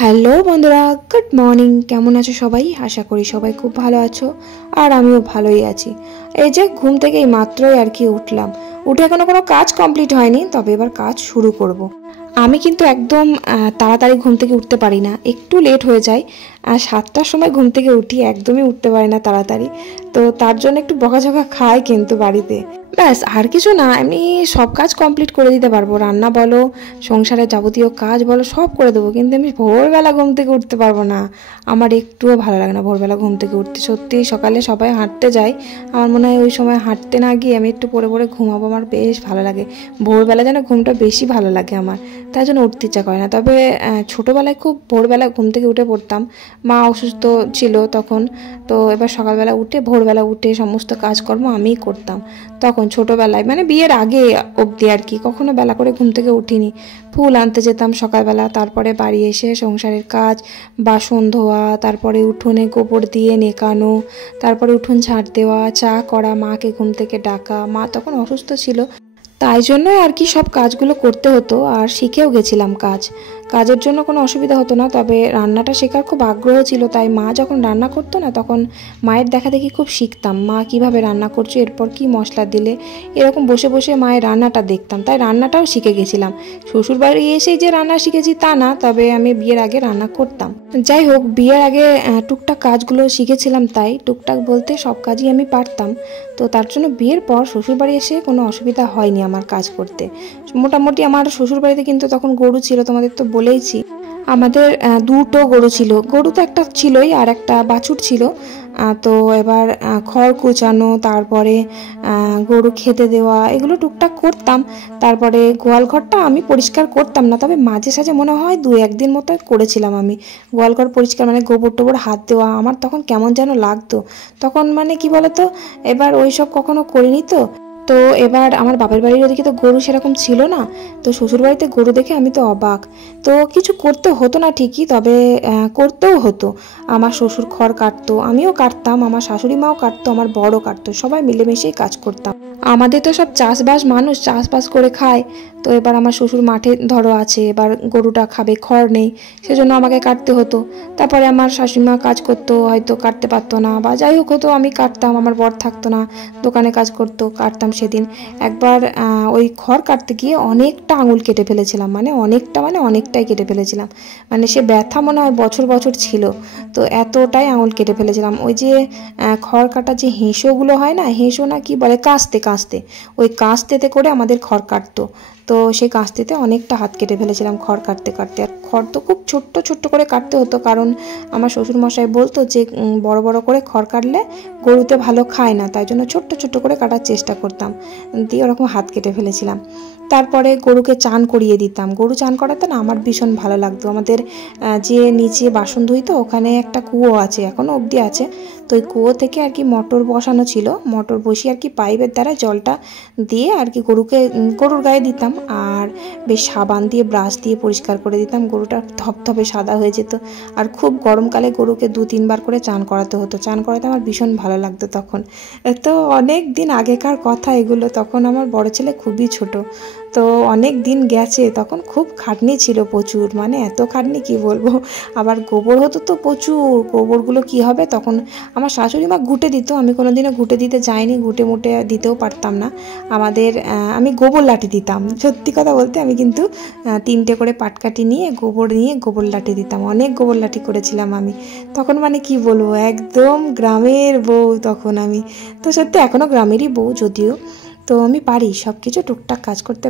Hello বন্ধুরা, good morning. কেমন আছো সবাই? আশা করি সবাই খুব ভালো আছো, আর আমিও ভালোই আছি। এই যে ঘুম থেকে এই মাত্রই আর কি উঠলাম। উঠে এখনো কোনো কাজ কমপ্লিট হয়নি, তবে এবার কাজ শুরু করব। আমি কিন্তু একদম তাড়াতাড়ি ঘুম থেকে উঠতে পারি না, একটু লেট হয়ে যায়। 7টার সময় ঘুম থেকে উঠি, একদমই উঠতে পারি না তাড়াতাড়ি। তো তার জন্য একটু বকাঝকা খাই কিন্তু বাড়িতে। ব্যাস, আর কিছু না, এমনি সব কাজ কমপ্লিট করে দিতে পারবো। রান্না বলো, সংসারের যাবতীয় কাজ বলো, সব করে দেবো, কিন্তু আমি ভোরবেলা ঘুম থেকে উঠতে পারবো না। আমার একটুও ভালো লাগে না ভোরবেলা ঘুম থেকে উঠতে। সত্যি সকালে সবাই হাঁটতে যায়, আমার মনে হয় ওই সময় হাঁটতে না গিয়ে আমি একটু পরে পরে ঘুমাবো, আমার বেশ ভালো লাগে। ভোরবেলা যেন ঘুমটা বেশি ভালো লাগে আমার, তাই জন্য উঠতে ইচ্ছা করে না। তবে ছোটোবেলায় খুব ভোরবেলা ঘুম থেকে উঠে পড়তাম। মা অসুস্থ ছিল তখন, তো এবার সকালবেলা উঠে ভোরবেলা উঠে সমস্ত কাজকর্ম আমিই করতাম। তখন ছোটোবেলায় মানে বিয়ের আগে অবধি আর কি, কখনো বেলা করে ঘুম থেকে উঠিনি। ফুল আনতে যেতাম সকালবেলা, তারপরে বাড়ি এসে সংসারের কাজ, বাসন ধোয়া, তারপরে উঠোনে গোবর দিয়ে নেকানো, তারপরে উঠোন ঝাড় দেওয়া, চা করা, মাকে ঘুম থেকে ডাকা। মা তখন অসুস্থ ছিল, তাই জন্যই আর কি সব কাজগুলো করতে হতো, আর শিখেও গেছিলাম কাজের জন্য কোনো অসুবিধা হতো না। তবে রান্নাটা শেখার খুব আগ্রহ ছিল, তাই মা যখন রান্না করতো না, তখন মায়ের দেখা দেখি খুব শিখতাম, মা কিভাবে রান্না করছে, এরপর কি মশলা দিলে, এরকম বসে বসে মায়ের রান্নাটা দেখতাম, তাই রান্নাটাও শিখে গেছিলাম। শ্বশুরবাড়ি এসেই যে রান্না শিখেছি তা না, তবে আমি বিয়ের আগে রান্না করতাম। যাই হোক, বিয়ের আগে টুকটাক কাজগুলো শিখেছিলাম, তাই টুকটাক বলতে সব কাজই আমি পারতাম। তো তার জন্য বিয়ের পর শ্বশুরবাড়ি এসে কোনো অসুবিধা হয়নি আমার কাজ করতে। মোটামুটি আমার শ্বশুরবাড়িতে কিন্তু তখন গরু ছিল, তোমাদের তো বলেইছি। আমাদের দুটো গরু ছিল, গরু তো একটা ছিলই, আর একটা বাছুর ছিল। তো এবার খড় কুচানো, তারপরে গরু খেতে দেওয়া, এগুলো টুকটাক করতাম। তারপরে গোয়াল ঘরটা আমি পরিষ্কার করতাম না, তবে মাঝে সাঝে মনে হয় 2-1 দিন মতো করেছিলাম আমি গোয়াল ঘর পরিষ্কার, মানে গোবর টোবর হাত দেওয়া। আমার তখন কেমন যেন লাগতো তখন, মানে কি বলতো, এবার ওই সব কখনো করিনি তো। তো এবার আমার বাপের বাড়ির ওদিকে তো গরু সেরকম ছিল না, তো শ্বশুরবাড়িতে গরু দেখে আমি তো অবাক। তো কিছু করতে হতো না ঠিকই, তবে করতেও হতো। আমার শ্বশুর খড় কাটতো, আমিও কাটতাম, আমার শাশুড়ি মাও কাটতো, আমার বড় কাটতো, সবাই মিলেমিশেই কাজ করতাম। আমাদের তো সব চাষবাস মানুষ, চাষবাস করে খায়। তো এবার আমার শ্বশুর মাঠে ধরো আছে, এবার গরুটা খাবে, খড় নেই, সেজন্য আমাকে কাটতে হতো। তারপরে আমার শাশুড়িমা কাজ করতো, হয়তো কাটতে পারতো না, বা যাই হোক হতো, আমি কাটতাম, আমার বর থাকতো না, দোকানে কাজ করতো, কাটতাম। সেদিন একবার ওই খড় কাটতে গিয়ে অনেকটা আঙুল কেটে ফেলেছিলাম, মানে অনেকটাই কেটে ফেলেছিলাম। মানে সে ব্যথা মনে হয় বছর বছর ছিল, তো এতটাই আঙুল কেটে ফেলেছিলাম। ওই যে খড় কাটা যে হেঁসোগুলো হয় না, হেঁসো না কি বলে, কাস্তে, ওই কাস্তেতে করে আমাদের খড় কাটতো। তো সেই কাস্তেতে অনেকটা হাত কেটে ফেলেছিলাম খড় কাটতে কাটতে। আর খড় তো খুব ছোট্ট ছোট্ট করে কাটতে হতো, কারণ আমার শ্বশুরমশাই বলতো যে বড় বড় করে খড় কাটলে গরুতে ভালো খায় না, তাই জন্য ছোট্ট ছোট্ট করে কাটার চেষ্টা করতাম, দিয়ে ওরকম হাত কেটে ফেলেছিলাম। তারপরে গরুকে চান করিয়ে দিতাম। গরু চান করাতে না আমার ভীষণ ভালো লাগতো। আমাদের যে নিচে বাসন ধুইতো, ওখানে একটা কুয়ো আছে, এখনও অবধি আছে। তো ওই কুয়ো থেকে আর কি মোটর বসানো ছিল, মোটর বসিয়ে আর কি পাইপের দ্বারা জলটা দিয়ে আর কি গরুর গায়ে দিতাম, আর বেশ সাবান দিয়ে ব্রাশ দিয়ে পরিষ্কার করে দিতাম, গরুটা ধপধপে সাদা হয়ে যেত। আর খুব গরমকালে গরুকে 2-3 বার করে চান করাতে হতো, চান করাতে আমার ভীষণ ভালো লাগতো তখন। তো অনেক দিন আগেকার কথা এগুলো, তখন আমার বড় ছেলে খুবই ছোট, তো অনেক দিন গেছে। তখন খুব খাটনি ছিল প্রচুর, মানে এত খাটনি কি বলবো। আবার গোবর হতো তো প্রচুর, গোবরগুলো কি হবে তখন আমার শাশুড়ি মা ঘুঁটে দিত, আমি কোনোদিনও ঘুঁটে দিতে যাইনি, ঘুঁটে মুটে দিতেও পারতাম না। আমি গোবর লাঠি দিতাম, সত্যি কথা বলতে আমি কিন্তু 3টে করে পাটকাঠি নিয়ে গোবর লাঠি দিতাম, অনেক গোবর লাঠি করেছিলাম আমি তখন। মানে কি বলবো, একদম গ্রামের বউ তখন আমি। তো সত্যি এখনও গ্রামেরই বউ যদিও। তো আমি পারি সব কিছু, টুকটাক কাজ করতে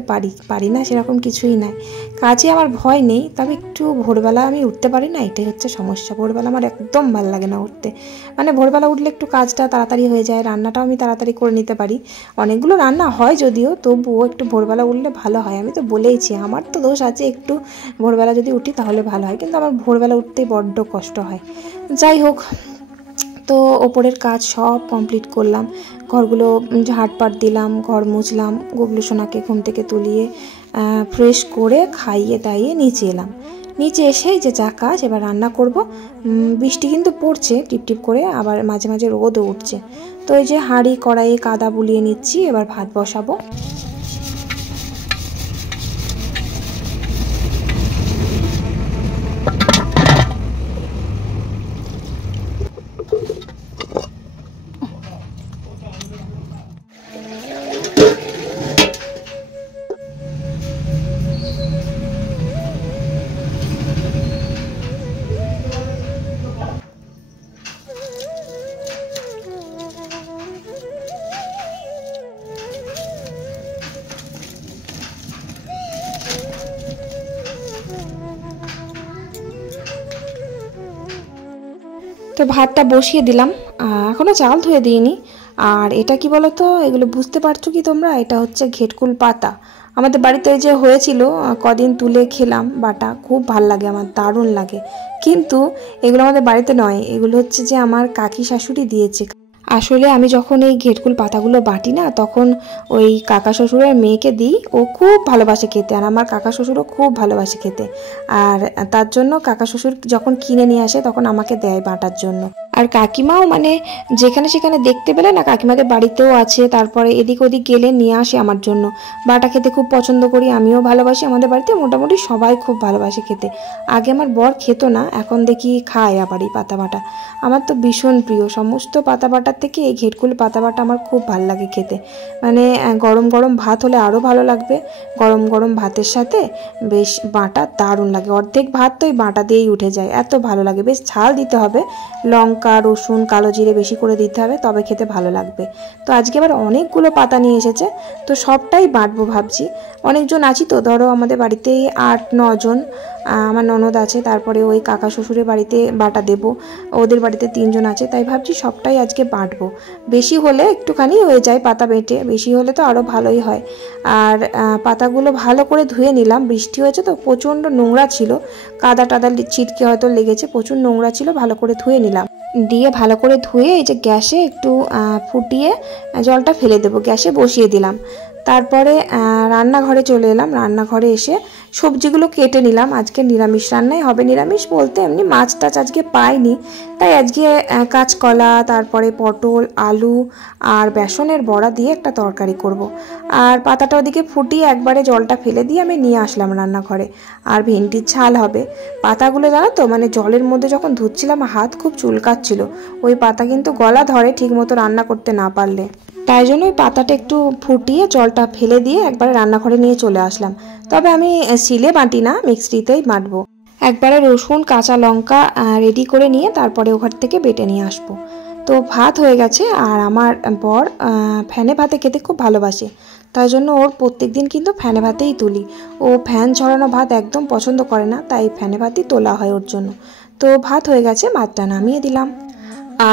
পারি না সেরকম কিছুই নাই, কাজে আমার ভয় নেই। তবে একটু ভোরবেলা আমি উঠতে পারি না, এটাই হচ্ছে সমস্যা। ভোরবেলা আমার একদম ভালো লাগে না উঠতে, মানে ভোরবেলা উঠলে একটু কাজটা তাড়াতাড়ি হয়ে যায়, রান্নাটাও আমি তাড়াতাড়ি করে নিতে পারি। অনেকগুলো রান্না হয় যদিও, তবুও একটু ভোরবেলা উঠলে ভালো হয়। আমি তো বলেইছি আমার তো দোষ আছে, একটু ভোরবেলা যদি উঠি তাহলে ভালো হয়, কিন্তু আমার ভোরবেলা উঠতেই বড্ড কষ্ট হয়। যাই হোক, তো ওপরের কাজ সব কমপ্লিট করলাম, ঘরগুলো ঝাড়পাট দিলাম, ঘর মুছলাম, গুবলু সোনাকে ঘুম থেকে তুলিয়ে ফ্রেশ করে খাইয়ে দাইয়ে নিচে এলাম। নিচে এসেই যে যা কাজ, এবার রান্না করব। বৃষ্টি কিন্তু পড়ছে টিপটিপ করে, আবার মাঝে মাঝে রোদও উঠছে। তো এই যে হাঁড়ি কড়াইয়ে কাদা বুলিয়ে নিচ্ছি, এবার ভাত বসাবো। তো ভাতটা বসিয়ে দিলাম, এখনও চাল ধুয়ে দিইনি। আর এটা কি বলো তো, এগুলো বুঝতে পারছো কি তোমরা? এটা হচ্ছে ঘেটকুল পাতা। আমাদের বাড়িতে যে হয়েছিল কদিন তুলে খেলাম বাটা, খুব ভাল লাগে আমার, দারুণ লাগে। কিন্তু এগুলো আমাদের বাড়িতে নয়, এগুলো হচ্ছে যে আমার কাকি শাশুড়ি দিয়েছে। আসলে আমি যখন এই ঘেটকুল পাতাগুলো বাটি না, তখন ওই কাকা শ্বশুরের মেয়েকে দিই, ও খুব ভালোবাসে খেতে, আর আমার কাকা শ্বশুরও খুব ভালোবাসে খেতে। আর তার জন্য কাকা শ্বশুর যখন কিনে নিয়ে আসে তখন আমাকে দেয় বাটার জন্য। আর কাকিমাও মানে যেখানে সেখানে দেখতে পেলে না, কাকিমাদের বাড়িতেও আছে, তারপরে এদিক ওদিক গেলে নিয়ে আসে আমার জন্য। বাটা খেতে খুব পছন্দ করি, আমিও ভালোবাসি, আমাদের বাড়িতে মোটামুটি সবাই খুব ভালোবাসে খেতে। আগে আমার বর খেত না, এখন দেখি খায় আবার এই পাতা বাটা। আমার তো ভীষণ প্রিয়, সমস্ত পাতা বাটার থেকে এই ঘেটকুল পাতা বাটা আমার খুব ভালো লাগে খেতে। মানে গরম গরম ভাত হলে আরও ভালো লাগবে, গরম গরম ভাতের সাথে বেশ বাটা দারুণ লাগে। অর্ধেক ভাত তো এই বাটা দিয়েই উঠে যায়, এত ভালো লাগে। বেশ ঝাল দিতে হবে, লঙ্কা, রসুন, কালো জিরে বেশি করে দিতে হবে, তবে খেতে ভালো লাগবে। তো আজকে আবার অনেকগুলো পাতা নিয়ে এসেছে, তো সবটাই বাটবো ভাবছি। অনেকজন আছি তো, ধরো আমাদের বাড়িতেই 8-9 জন, আমার ননদ আছে, তারপরে ওই কাকা শ্বশুরের বাড়িতে বাটা দেব, ওদের বাড়িতে 3 জন আছে, তাই ভাবছি সবটাই আজকে বাটবো। বেশি হলে একটুখানি হয়ে যায় পাতা বেটে, বেশি হলে তো আরও ভালোই হয়। আর পাতাগুলো ভালো করে ধুয়ে নিলাম, বৃষ্টি হয়েছে তো প্রচণ্ড নোংরা ছিল, কাদা টাদা ছিটকে হয়তো লেগেছে, প্রচুর নোংরা ছিল, ভালো করে ধুয়ে নিলাম। দিয়ে ভালো করে ধুয়ে এই যে গ্যাসে একটু ফুটিয়ে জলটা ফেলে দেবো, গ্যাসে বসিয়ে দিলাম। তারপরে রান্নাঘরে চলে এলাম, রান্নাঘরে এসে সবজিগুলো কেটে নিলাম। আজকে নিরামিষ রান্নাই হবে, নিরামিষ বলতে এমনি মাছ টাছ আজকে পাইনি, তাই আজকে কাঁচকলা, তারপরে পটল, আলু আর বেসনের বড়া দিয়ে একটা তরকারি করব। আর পাতাটা ওদিকে ফুটিয়ে একবারে জলটা ফেলে দিয়ে আমি নিয়ে আসলাম রান্নাঘরে। আর ভেন্ডির ঝাল হবে। পাতাগুলো জানো তো, মানে জলের মধ্যে যখন ধুচ্ছিলাম হাত খুব চুলকাচ্ছিল, ওই পাতা কিন্তু গলা ধরে ঠিক মতো রান্না করতে না পারলে, তাই জন্য ওই পাতাটা একটু ফুটিয়ে জলটা ফেলে দিয়ে একবারে রান্নাঘরে নিয়ে চলে আসলাম। তবে আমি শিলে বাটি না, মিক্সিতেই বাটবো। একবারে রসুন, কাঁচা লঙ্কা রেডি করে নিয়ে তারপরে ওখান থেকে বেটে নিয়ে আসবো। তো ভাত হয়ে গেছে, আর আমার বর ফ্যানে ভাতে খেতে খুব ভালোবাসে, তাই জন্য ওর প্রত্যেক দিন কিন্তু ফ্যানে ভাতেই তুলি। ও ফ্যান ছড়ানো ভাত একদম পছন্দ করে না, তাই ফ্যানে ভাতই তোলা হয় ওর জন্য। তো ভাত হয়ে গেছে, ভাতটা নামিয়ে দিলাম।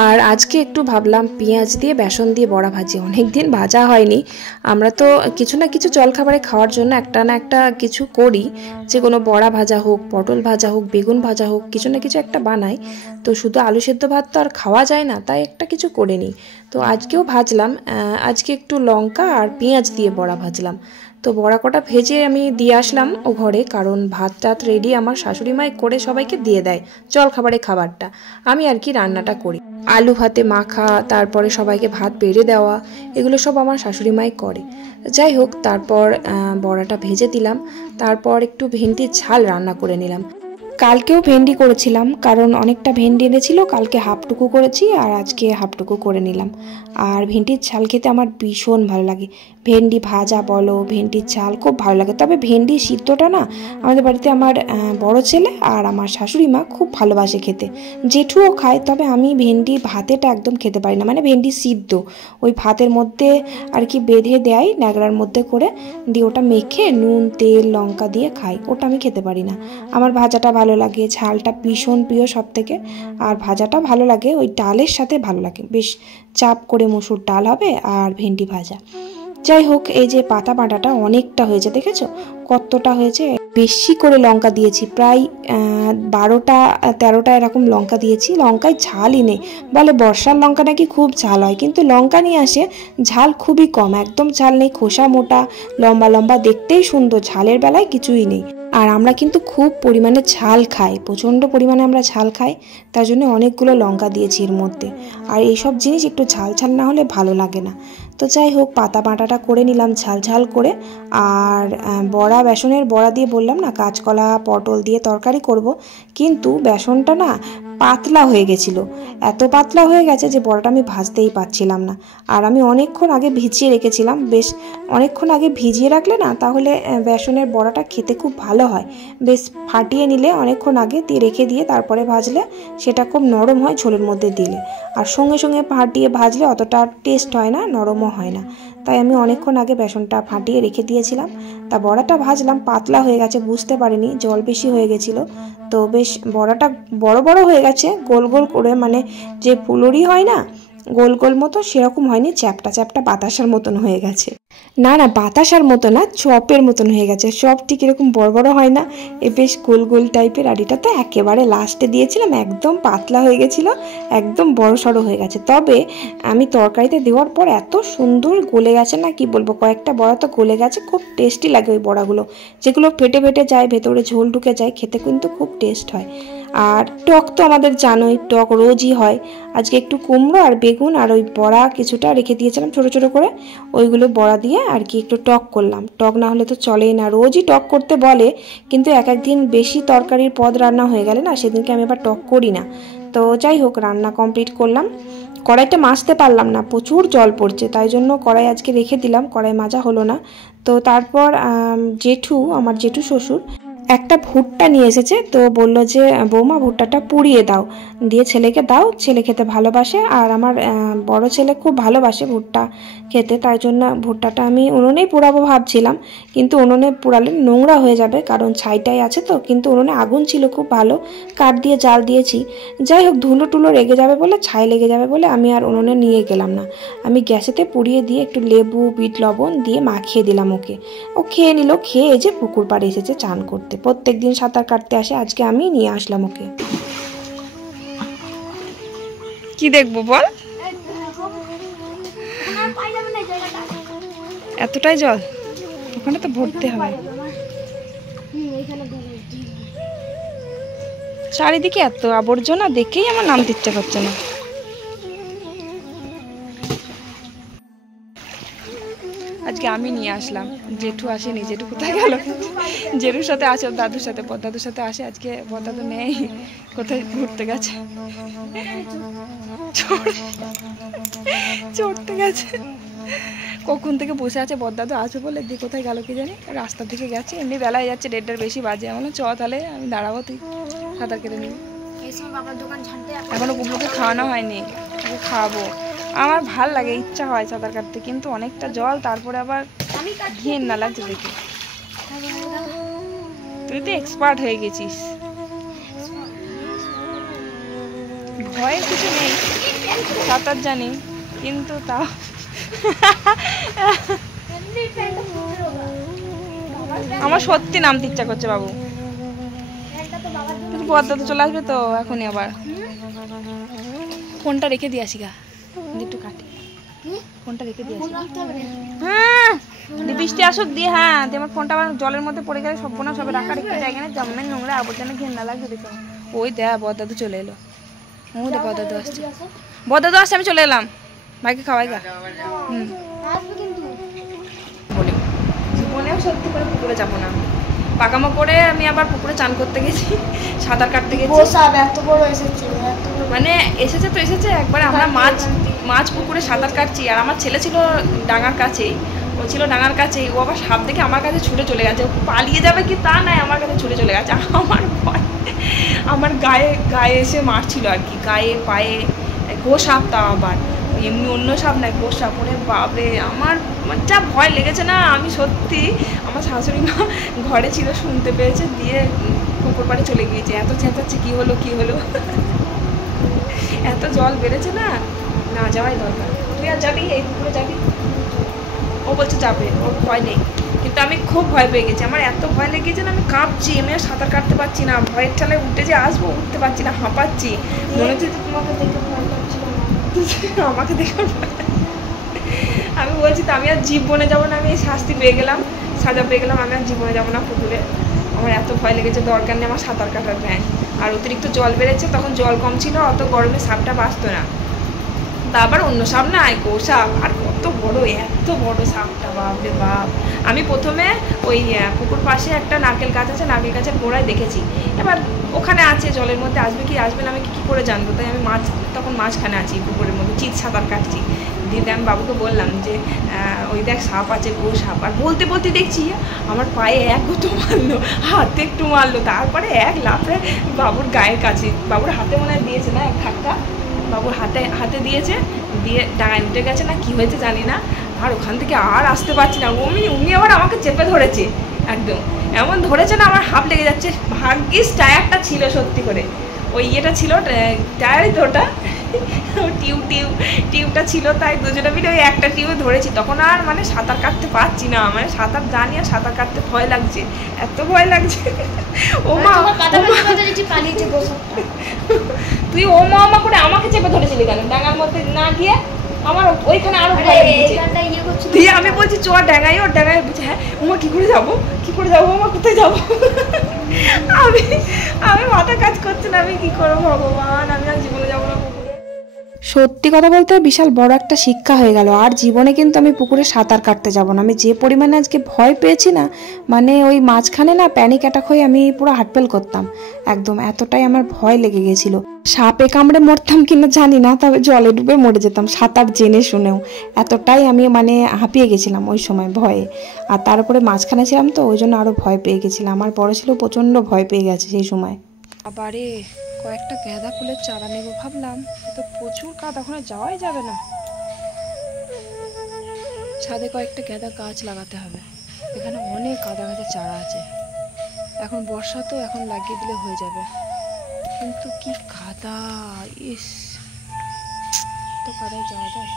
আর আজকে একটু ভাবলাম পেঁয়াজ দিয়ে বেসন দিয়ে বড়া ভাজি, অনেক দিন ভাজা হয়নি। আমরা তো কিছু না কিছু জলখাবারে খাওয়ার জন্য একটা না একটা কিছু করি, যে কোনো বড়া ভাজা হোক, পটল ভাজা হোক, বেগুন ভাজা হোক, কিছু না কিছু একটা বানাই। তো শুধু আলু সেদ্ধ ভাত তো আর খাওয়া যায় না, তাই একটা কিছু করে নিই। তো আজকেও ভাজলাম, আজকে একটু লঙ্কা আর পেঁয়াজ দিয়ে বড়া ভাজলাম। তো বড়া কটা ভেজে আমি দিয়ে আসলাম ও ঘরে, কারণ ভাত টাত রেডি আমার শাশুড়ি মাই করে সবাইকে দিয়ে দেয় জলখাবারে খাবারটা, আমি আর কি রান্নাটা করি। আলু ভাতে মাখা, তারপরে সবাইকে ভাত বেড়ে দেওয়া, এগুলো সব আমার শাশুড়ি মাই করে। যাই হোক, তারপর বড়াটা ভেজে দিলাম, তারপর একটু ভেন্ডির ঝাল রান্না করে নিলাম। কালকেও ভেন্ডি করেছিলাম, কারণ অনেকটা ভেন্ডি এনেছিল, কালকে হাফটুকু করেছি আর আজকে হাফটুকু করে নিলাম। আর ভেন্ডির ঝাল খেতে আমার ভীষণ ভালো লাগে, ভেন্ডি ভাজা বলো, ভেন্ডির ঝাল খুব ভালো লাগে। তবে ভেন্ডি সিদ্ধটা না, আমাদের বাড়িতে আমার বড় ছেলে আর আমার শাশুড়ি মা খুব ভালোবাসে খেতে, জেঠুও খায়। তবে আমি ভেন্ডি ভাতেটা একদম খেতে পারি না, মানে ভেন্ডি সিদ্ধ ওই ভাতের মধ্যে আর কি বেঁধে দেয় ন্যাকড়ার মধ্যে করে, দিয়ে ওটা মেখে নুন তেল লঙ্কা দিয়ে খাই, ওটা আমি খেতে পারি না। আমার ভাজাটা ভালো লাগে, ঝালটা ভীষণ প্রিয় সব থেকে, আর ভাজাটা ভালো লাগে ওই ডালের সাথে, ভালো লাগে বেশ চাপ করে মসুর ডাল হবে আর ভেন্ডি ভাজা। যাই হোক, এই যে পাতা বাটাটা অনেকটা হয়েছে, দেখেছো কতটা হয়েছে। বেশি করে লঙ্কা দিয়েছি, প্রায় 12টা-13টা এরকম লঙ্কা দিয়েছি। লঙ্কায় ঝালই নেই, বলে বর্ষার লঙ্কা নাকি খুব ঝাল হয়, কিন্তু লঙ্কা নিয়ে আসে ঝাল খুবই কম, একদম ঝাল নেই, খোসা মোটা, লম্বা লম্বা, দেখতেই সুন্দর, ঝালের বেলায় কিছুই নেই। আর আমরা কিন্তু খুব পরিমাণে ঝাল খাই, প্রচণ্ড পরিমাণে আমরা ঝাল খাই, তার জন্য অনেকগুলো লঙ্কা দিয়েছি এর মধ্যে। আর এইসব জিনিস একটু ঝাল ঝাল না হলে ভালো লাগে না। তো যাই হোক, পাতা বাটাটা করে নিলাম ঝাল ঝাল করে। আর বড়া, বেসনের বড়া দিয়ে বললাম না কাঁচকলা পটল দিয়ে তরকারি করব, কিন্তু বেসনটা না পাতলা হয়ে গেছিল, এত পাতলা হয়ে গেছে যে বড়াটা আমি ভাজতেই পারছিলাম না। আর আমি অনেকক্ষণ আগে ভিজিয়ে রেখেছিলাম, বেশ অনেকক্ষণ আগে ভিজিয়ে রাখলে না তাহলে বেসনের বড়াটা খেতে খুব ভালো হয়। বেশ ফাটিয়ে নিলে অনেকক্ষণ আগে দিয়ে রেখে দিয়ে তারপরে ভাজলে সেটা খুব নরম হয় ঝোলের মধ্যে দিলে, আর সঙ্গে সঙ্গে ফাটিয়ে ভাজলে অতটা টেস্ট হয় না, নরমও হয় না। তাই আমি অনেকক্ষণ আগে বেসনটা ফাটিয়ে রেখে দিয়েছিলাম। তা বড়াটা ভাজলাম, পাতলা হয়ে গেছে, বুঝতে পারিনি, জল বেশি হয়ে গেছিলো। তো বেশ বড়াটা বড় বড় হয়ে গেছে, গোল গোল করে, মানে যে ফুলুরি হয় না গোল গোল মতো, সেরকম হয়নি, চ্যাপটা চ্যাপটা বাতাসার মতন হয়ে গেছে। না না, বাতাসার মতো না, চপের মতন হয়ে গেছে। চপ ঠিক এরকম বড় বড় হয় না, এ বেশ গোল গোল টাইপের। আর এটা তো একেবারে লাস্টে দিয়েছিলাম, একদম পাতলা হয়ে গেছিলো, একদম বড় সড়ো হয়ে গেছে। তবে আমি তরকারিতে দেওয়ার পর এত সুন্দর গলে গেছে না, কি বলবো, কয়েকটা বড়া তো গলে গেছে, খুব টেস্টি লাগে ওই বড়াগুলো। যেগুলো ফেটে ফেটে যায়, ভেতরে ঝোল ঢুকে যায়, খেতে কিন্তু খুব টেস্ট হয়। আর টক তো আমাদের জানোই, টক রোজই হয়। আজকে একটু কুমড়ো আর বেগুন আর ওই বড়া কিছুটা রেখে দিয়েছিলাম ছোট ছোট করে, ওইগুলো বড়া দিয়ে আর কি একটু টক করলাম। টক না হলে তো চলেই না, রোজই টক করতে বলে, কিন্তু এক একদিন বেশি তরকারির পদ রান্না হয়ে গেলে না, সেদিনকে আমি আবার টক করি না। তো যাই হোক, রান্না কমপ্লিট করলাম। কড়াইটা মাজতে পারলাম না, প্রচুর জল পড়ছে, তাই জন্য কড়াই আজকে রেখে দিলাম, কড়াই মাজা হলো না। তো তারপর আমার জেঠু শ্বশুর একটা ভুট্টা নিয়ে এসেছে, তো বলল যে বৌমা ভুট্টাটা পুড়িয়ে দাও, দিয়ে ছেলেকে দাও, ছেলে খেতে ভালোবাসে। আর আমার বড় ছেলে খুব ভালোবাসে ভুট্টা খেতে, তাই জন্য ভুট্টাটা আমি উনুনেই পোড়াবো ভাবছিলাম, কিন্তু উনুনে পোড়ালে নোংরা হয়ে যাবে, কারণ ছাইটাই আছে তো। কিন্তু উনুনে আগুন ছিল খুব ভালো, কাঠ দিয়ে জাল দিয়েছি। যাই হোক, ধুলো টুলো লেগে যাবে বলে, ছাই লেগে যাবে বলে আমি আর উনুনে নিয়ে গেলাম না। আমি গ্যাসেতে পুড়িয়ে দিয়ে একটু লেবু বিট লবণ দিয়ে মাখিয়ে দিলাম ওকে। ও খেয়ে নিল, খেয়ে যে পুকুর পাড়ে এসেছে চান করতে। প্রত্যেক দিন সাঁতার কাটতে আসে, আজকে আমি নিয়ে আসলাম ওকে। কি দেখবো বল, এতটাই জল, ওখানে তো ভরতে হবে। চারিদিকে এত আবর্জনা, দেখেই আমার নামতে ইচ্ছা করছে না। আজকে আমি নিয়ে আসলাম, জেঠু আসেনি। জেঠু কোথায় গেল? জেঠুর সাথে আসে, ওর দাদুর সাথে, বড়দাদুর সাথে আসে। আজকে বড়দাদু নেই, কোথায় ঘুরতে গেছে, চড়তে গেছে। কখন থেকে বসে আছে, বড়দাদু আসবে বলে, দিয়ে কোথায় গেল কি জানি, রাস্তার দিকে গেছে। এমনি বেলায় যাচ্ছে, 1:30 বেশি বাজে। আমার চ তাহলে আমি দাঁড়াবো, তুই সাঁতার কেটে নিবি। এখনো কুকুরকে খাওয়ানো হয়নি, ওকে খাওয়াবো। আমার ভাল লাগে, ইচ্ছা হয় সাঁতার কাটতে, কিন্তু অনেকটা জল, তারপরে আবার ঘিন না লাগছে দেখে। তুই তো এক্সপার্ট হয়ে গেছিস, ভয়ের কিছু নেই, সাঁতার জানি, কিন্তু তাও আমার সত্যি নামতে ইচ্ছা করছে বাবু। বদ্দা তো চলে আসবে তো এখনই, আবার ফোনটা রেখে দিয়ে আসি গা, একটু কাটে ফোনটা রেখে দিয়ে আসি। হ্যাঁ, বৃষ্টি আসুক দিয়ে, হ্যাঁ দিয়ে আমার ফোনটা আবার জলের মধ্যে পড়ে গেলে সব সবে রাখা রেখে জায়গা নেই, জমের নোংরা আবর্জনা ঘেন্না লাগবে দেখো। ওই দেখ বদ্দাদু চলে এলো, ও দেখ বদ্দাদু আসছে, বদ্দাদু আসছে, আমি চলে এলাম, ভাইকে খাওয়াই গা। বলি জীবনেও সত্যি করে পুকুরে যাবো না, পাকামো করে আমি আবার পুকুরে চান করতে গেছি, সাঁতার কাটতে গেছি। মানে এসেছে তো এসেছে একবারে, আমরা মাছ পুকুরে সাঁতার কাটছি, আর আমার ছেলে ছিল ডাঙার কাছেই, ও ছিল ডাঙার কাছেই, ও আবার সাপ দেখে আমার কাছে ছুটে চলে গেছে, পালিয়ে যাবে কি তা নাই, আমার কাছে ছুটে চলে গেছে। আমার গায়ে এসে মারছিল আর কি, গায়ে পায়ে, গো সাপ, তাও আবার এমনি অন্য সাপ নাই, গো সাপ। ওরে বাপরে, আমার যা ভয় লেগেছে না, আমি সত্যি, আমার শাশুড়ি মা ঘরে ছিল, শুনতে পেয়েছে, দিয়ে পুকুর পাড়ে চলে গিয়েছে। এত চেঁচাচ্ছে, কি হলো কি হলো, এত জল বেড়েছে না, না যাওয়াই দরকার। তুই আর যাবি এই পুকুরে যাবি? ও বলছে যাবে, ওর ভয় নেই, কিন্তু আমি খুব ভয় পেয়ে গেছি। আমার এত ভয় লেগেছে না, আমি কাঁপছি, আমি আর সাঁতার কাটতে পারছি না, ভয়ের ঠালে উঠে যে আসবো, উঠতে পারছি না, হাঁপাচ্ছি, মনে হচ্ছে তোমাকে দেখে ভয় পাচ্ছি, আমাকে দেখে আমি বলছি তো আমি আর জীবনে যাবো না, আমি এই শাস্তি পেয়ে গেলাম, সাজা পেয়ে গেলাম, আমি আর জীবনে যাবো না পুকুরে। আমার এত ভয় লেগেছে, দরকার নেই আমার সাঁতার কাটার ভ্যান। আর অতিরিক্ত জল বেড়েছে, তখন জল কম ছিল, অত গরমে সাপটা বাঁচতো না, তা আবার অন্য সাপ না, গো সাপ, আর কত বড়, এত বড় সাপটা, বাপরে বাপ। আমি প্রথমে ওই পুকুর পাশে একটা নারকেল গাছ আছে, নারকেল গাছের গোড়ায় দেখেছি, এবার ওখানে আছে, জলের মধ্যে আসবে কি আসবে না আমি কী করে জানবো, তাই আমি তখন মাঝখানে আছি পুকুরের মধ্যে, চিৎ সাঁতার কাটছি। দিদি আমি বাবুকে বললাম যে ওই দেখ সাপ আছে, গো সাপ, আর বলতে বলতে দেখছি আমার পায়ে এক গুঁতো মারলো, হাতে একটু মারলো, তারপরে এক লাফে বাবুর গায়ের কাছে, বাবুর হাতে মনে হয় দিয়েছে না এক ঠাকটা, বাবুর হাতে দিয়েছে, দিয়ে ডাঙায় উঠে গেছে না কি হয়েছে জানি না, আর ওখান থেকে আর আসতে পারছি না। উনি আবার আমাকে চেপে ধরেছে একদম, এমন ধরেছে না আমার হাফ লেগে যাচ্ছে। ভাগ্যিস টায়ারটা ছিল, সত্যি করে ওই ইয়েটা ছিল, টায়ারই তো ওটা, টিউবটা ছিল, তাই দুজনে মিলে ওই একটা টিউবে ধরেছি। তখন আর মানে সাঁতার কাটতে পারছি না, মানে সাঁতার জানি আর সাঁতার কাটতে ভয় লাগছে, এত ভয় লাগছে। ও মা, তুই ও মা করে আমাকে চেপে ধরেছিলি কেন ডাঙার মধ্যে না গিয়ে? আমার ওইখানে আরো দিয়ে আমি বলছি চ ডাঙাই, ওর ডাঙায় বলছি হ্যাঁ ওমা কি করে যাবো, কি করে যাবো, ওমা কোথায় যাবো? আমি মাথা কাজ করছে না, আমি কি করবো ভগবান, আমি আর জীবনে যাবো না। সত্যি কথা বলতে বিশাল বড় একটা শিক্ষা হয়ে গেল। আর জীবনে কিন্তু আমি পুকুরে সাঁতার কাটতে যাব না। আমি যে পরিমাণে আজকে ভয় পেয়েছি না, মানে ওই মাঝখানে না প্যানিক অ্যাটাক হয়ে আমি পুরো হার্টফেল করতাম একদম, এতটাই আমার ভয় লেগে গেছিল। সাপে কামড়ে মরতাম কিনা জানি না, তবে জলে ডুবে মরে যেতাম সাঁতার জেনে শুনেও। এতটাই আমি মানে হাঁপিয়ে গেছিলাম ওই সময় ভয়ে। আর তার উপরে মাঝখানে ছিলাম তো, ওই জন্য আরও ভয় পেয়ে গেছিলাম। আমার বড় ছিল প্রচণ্ড ভয় পেয়ে গেছে সেই সময়। আবারে কয়েকটা গাঁদা ফুলের চারা নেবো ভাবলাম, তো প্রচুর কাদা, ওখানে যাওয়াই যাবে না। ছাদে কয়েকটা গাঁদা গাছ লাগাতে হবে, এখানে অনেক গাঁদা গাছের চারা আছে। এখন বর্ষা তো, এখন লাগিয়ে দিলে হয়ে যাবে, কিন্তু কি কাদা, ইস তো কাদায় যাওয়া যায়?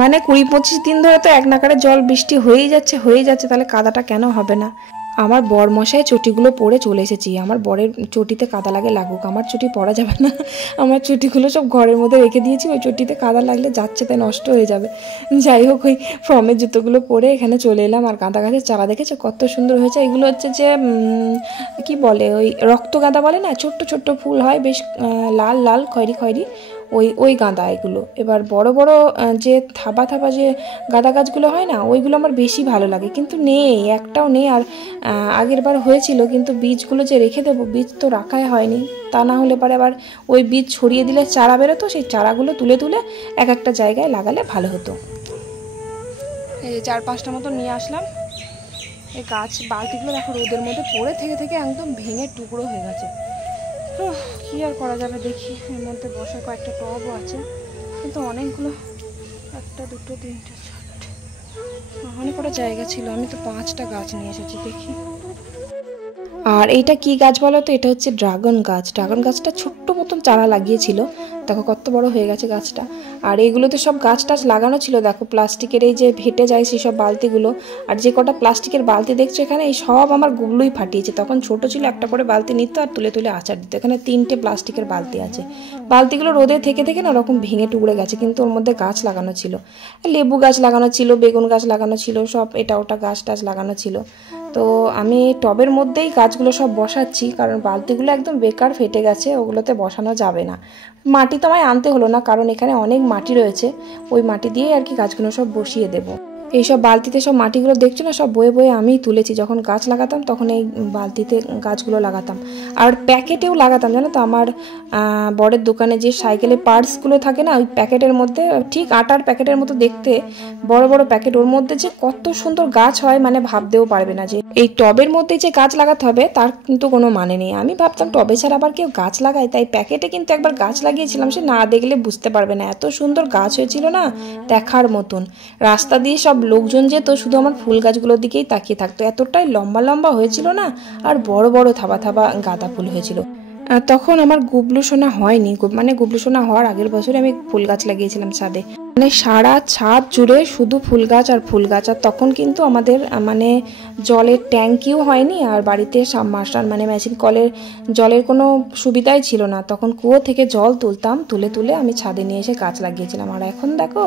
মানে 20-25 দিন ধরে তো এক নাগাড়ে জল বৃষ্টি হয়েই যাচ্ছে, তাহলে কাদাটা কেন হবে না? আমার বর মশাই চটিগুলো পরে চলে এসেছি। আমার বরের চটিতে কাদা লাগে লাগুক, আমার চটি পরা যাবে না। আমার চটিগুলো সব ঘরের মধ্যে রেখে দিয়েছি, ওই চটিতে কাদা লাগলে যাচ্ছে তাই নষ্ট হয়ে যাবে। যাই হোক, ওই ফর্মের জুতোগুলো পরে এখানে চলে এলাম। আর গাঁদা গাছের চারা দেখেছো কত সুন্দর হয়েছে। এগুলো হচ্ছে যে কি বলে, ওই রক্ত গাঁদা বলে না, ছোট্ট ছোট্ট ফুল হয় বেশ, লাল লাল খয়েরি খয়েরি, ওই গাঁদা এগুলো। এবার বড় বড় যে থাবা থাবা যে গাঁদা গাছগুলো হয় না, ওইগুলো আমার বেশি ভালো লাগে, কিন্তু নেই, একটাও নেই। আর আগের বার হয়েছিল, কিন্তু বীজগুলো যে রেখে দেবো, বীজ তো রাখাই হয়নি। তা না হলে পরে আবার ওই বীজ ছড়িয়ে দিলে চারা বেরোতো, সেই চারাগুলো তুলে তুলে এক একটা জায়গায় লাগালে ভালো হতো। এই 4-5টা মতো নিয়ে আসলাম। এই গাছ বালতিগুলো দেখো রোদের মধ্যে পড়ে থেকে থেকে একদম ভেঙে টুকরো হয়ে গেছে। কি আর করা যাবে দেখি, এর মধ্যে বসার কয়েকটা টবও আছে, কিন্তু অনেকগুলো, 1, 2, 3, 4, অনেক কটা জায়গা ছিল। আমি তো 5টা গাছ নিয়ে এসেছি, দেখি। আর এইটা কি গাছ বলো তো? এটা হচ্ছে ড্রাগন গাছ। ড্রাগন গাছটা ছোট্ট মতন চারা লাগিয়েছিল, দেখো কত বড় হয়ে গেছে গাছটা। আর এইগুলোতে সব গাছ টাছ লাগানো ছিল, দেখো প্লাস্টিকের এই যে ভেটে যায় সেই সব বালতিগুলো। আর যে কটা প্লাস্টিকের বালতি দেখছো এখানে, এই সব আমার গুবলুই ফাটিয়েছে। তখন ছোট ছিল, একটা করে বালতি নিত আর তুলে তুলে আচার দিত। এখানে 3টে প্লাস্টিকের বালতি আছে। বালতিগুলো রোদে থেকে থেকে না ওরকম ভেঙে টুকরে গেছে, কিন্তু ওর মধ্যে গাছ লাগানো ছিল, লেবু গাছ লাগানো ছিল, বেগুন গাছ লাগানো ছিল, সব এটা ওটা গাছ টাছ লাগানো ছিল। তো আমি টবের মধ্যেই গাছগুলো সব বসাচ্ছি, কারণ বালতিগুলো একদম বেকার ফেটে গেছে, ওগুলোতে বসানো যাবে না। মাটি তো আমায় আনতে হলো না, কারণ এখানে অনেক মাটি রয়েছে, ওই মাটি দিয়েই আর কি গাছগুলো সব বসিয়ে দেবো। এইসব বালতিতে সব মাটিগুলো দেখছো না, সব বয়ে বয়ে আমিই তুলেছি। যখন গাছ লাগাতাম তখন এই বালতিতে গাছগুলো লাগাতাম, আর প্যাকেটেও লাগাতাম, জানো তো। আমার বরের দোকানে যে সাইকেলের পার্টসগুলো থাকে না, ওই প্যাকেটের মধ্যে, ঠিক আটার প্যাকেটের মতো দেখতে, বড় বড় প্যাকেট, ওর মধ্যে যে কত সুন্দর গাছ হয়, মানে ভাবতেও পারবে না। যে এই টবের মধ্যে যে গাছ লাগাতে হবে তার কিন্তু কোনো মানে নেই। আমি ভাবতাম টবে ছাড়া আবার কেউ গাছ লাগায়, তাই প্যাকেটে কিন্তু একবার গাছ লাগিয়েছিলাম, সে না দেখলে বুঝতে পারবে না, এত সুন্দর গাছ হয়েছিল না, দেখার মতন। রাস্তা দিয়ে সব লোকজন যেত, শুধু আমার ফুল গাছগুলোর দিকেই তাকিয়ে থাকতো, এতটাই লম্বা লম্বা হয়েছিল না। আর বড় বড় থাবা থাবা গাঁদা ফুল হয়েছিল। তখন আমার গুবলু সোনা হয়নি, মানে গুবলু সোনা হওয়ার আগের বছরে আমি ফুল গাছ লাগিয়েছিলাম ছাদে, মানে সারা ছাদ জুড়ে শুধু ফুল গাছ আর ফুল গাছ। আর তখন কিন্তু আমাদের মানে জলের ট্যাঙ্কিও হয়নি, আর বাড়িতে সাবমার্শাল মানে মেশিন কলের জলের কোনো সুবিধাই ছিল না। তখন কুয়ো থেকে জল তুলতাম, তুলে তুলে আমি ছাদে নিয়ে এসে গাছ লাগিয়েছিলাম। আর এখন দেখো,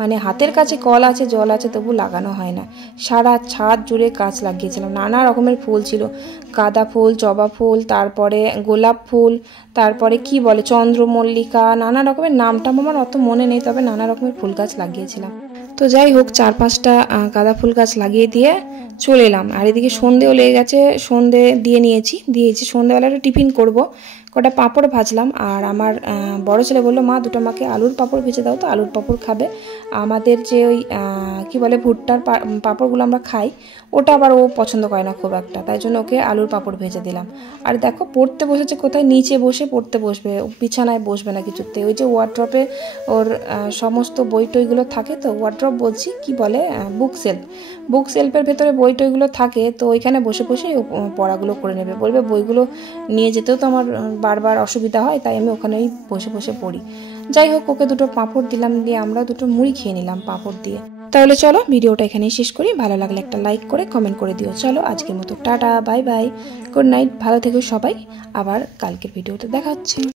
মানে হাতের কাছে কল আছে, জল আছে, তবু লাগানো হয় না। সারা ছাদ জুড়ে গাছ লাগিয়েছিলাম, নানা রকমের ফুল ছিল, গাঁদা ফুল, জবা ফুল, তারপরে গোলাপ ফুল, তারপরে কি বলে চন্দ্রমল্লিকা, নানা রকমের নামটা আমার অত মনে নেই, তবে নানা রকমের ফুল গাছ লাগিয়েছিলাম। তো যাই হোক, 4-5টা গাঁদা ফুল গাছ লাগিয়ে দিয়ে চলে এলাম। আর এদিকে সন্ধেও লেগে গেছে, সন্ধে দিয়েছি সন্ধেবেলাটা টিফিন করব, কটা পাঁপড় ভাজলাম। আর আমার বড় ছেলে বললো, মা দুটো মাকে আলুর পাঁপড় ভেজে দাও, তো আলুর পাঁপড় খাবে। আমাদের যে ওই কি বলে ভুট্টার পাঁপড়গুলো আমরা খাই, ওটা আবার ও পছন্দ করে না খুব একটা, তাই জন্য ওকে আলুর পাঁপড় ভেজে দিলাম। আর দেখো পড়তে বসেছে কোথায়, নিচে বসে পড়তে বসবে, বিছানায় বসবে না কিছুতে। ওই যে ওয়ার্ড্রপে ওর সমস্ত বই টইগুলো থাকে, তো ওয়ার্ড্রপ বলছি কি বলে, বুক সেলফের ভেতরে বই টইগুলো থাকে, তো ওইখানে বসে বসে পড়াগুলো করে নেবে। বলবে বইগুলো নিয়ে যেতেও তো আমার বারবার অসুবিধা হয়, তাই আমি ওখানেই বসে বসে পড়ি। যাই হোক, ওকে দুটো পাঁপড় দিলাম, দিয়ে আমরা দুটো মুড়ি খেয়ে নিলাম পাঁপড় দিয়ে। তাহলে চলো ভিডিওটা এখানেই শেষ করি। ভালো লাগলে একটা লাইক করে কমেন্ট করে দিও। চলো আজকের মতো tata, bye bye, good night, ভালো থেকো সবাই। আবার কালকের ভিডিওতে দেখা হচ্ছে।